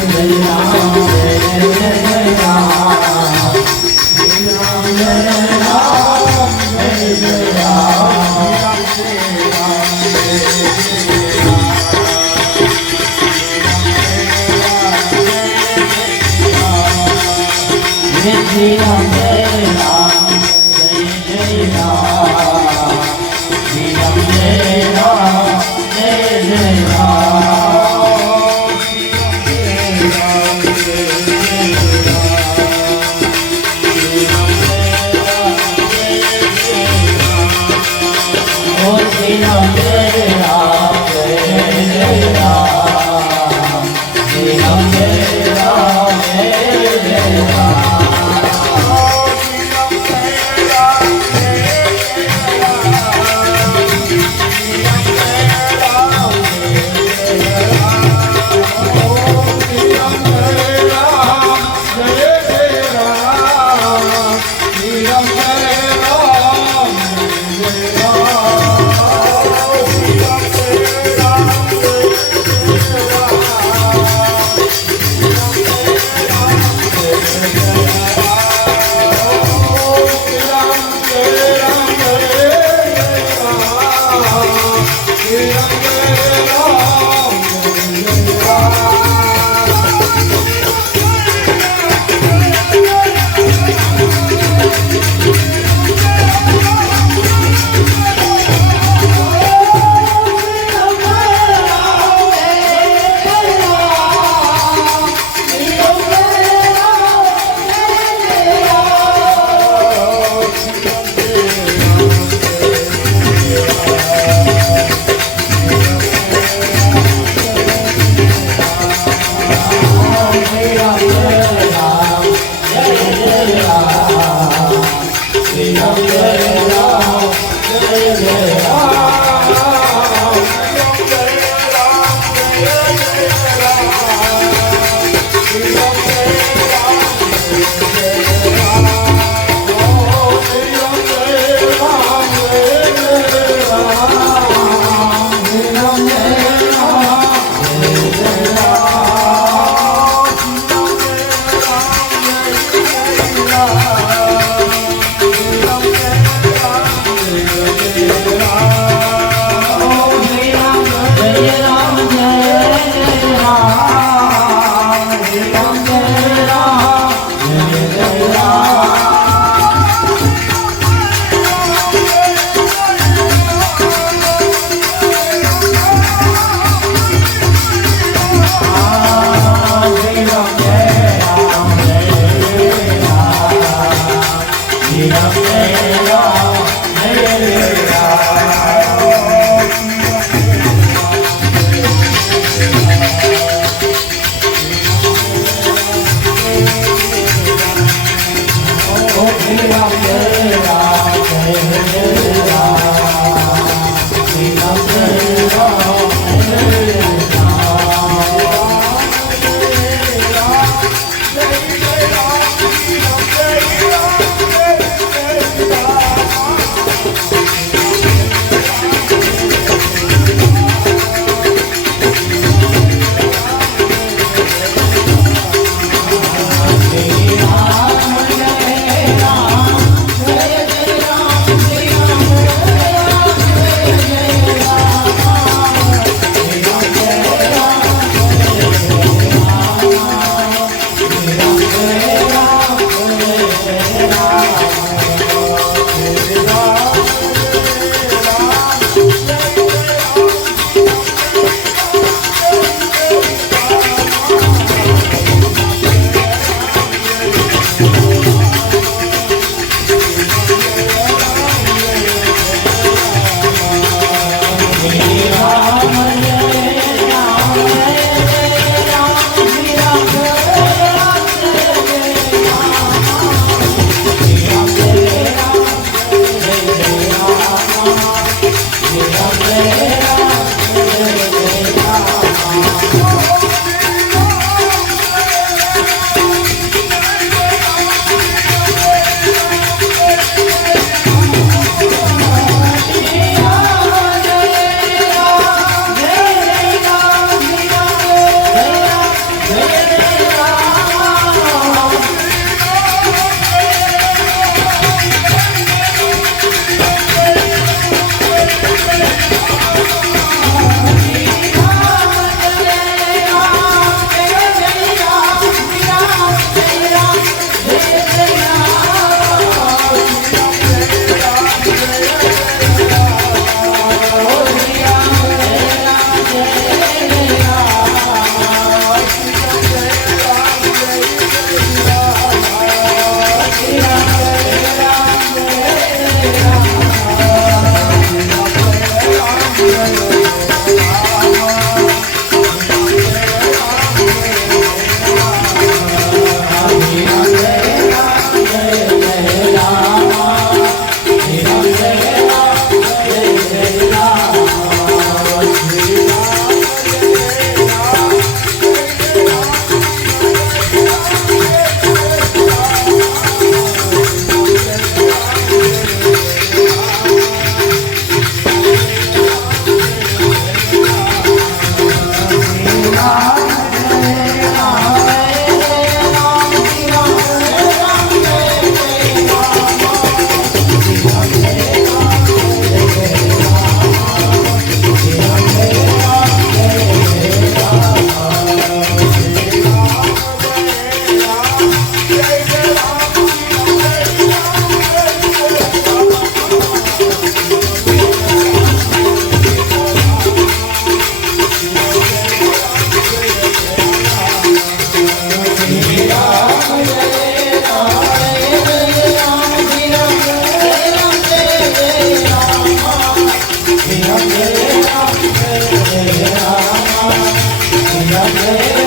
Yeah. Yeah.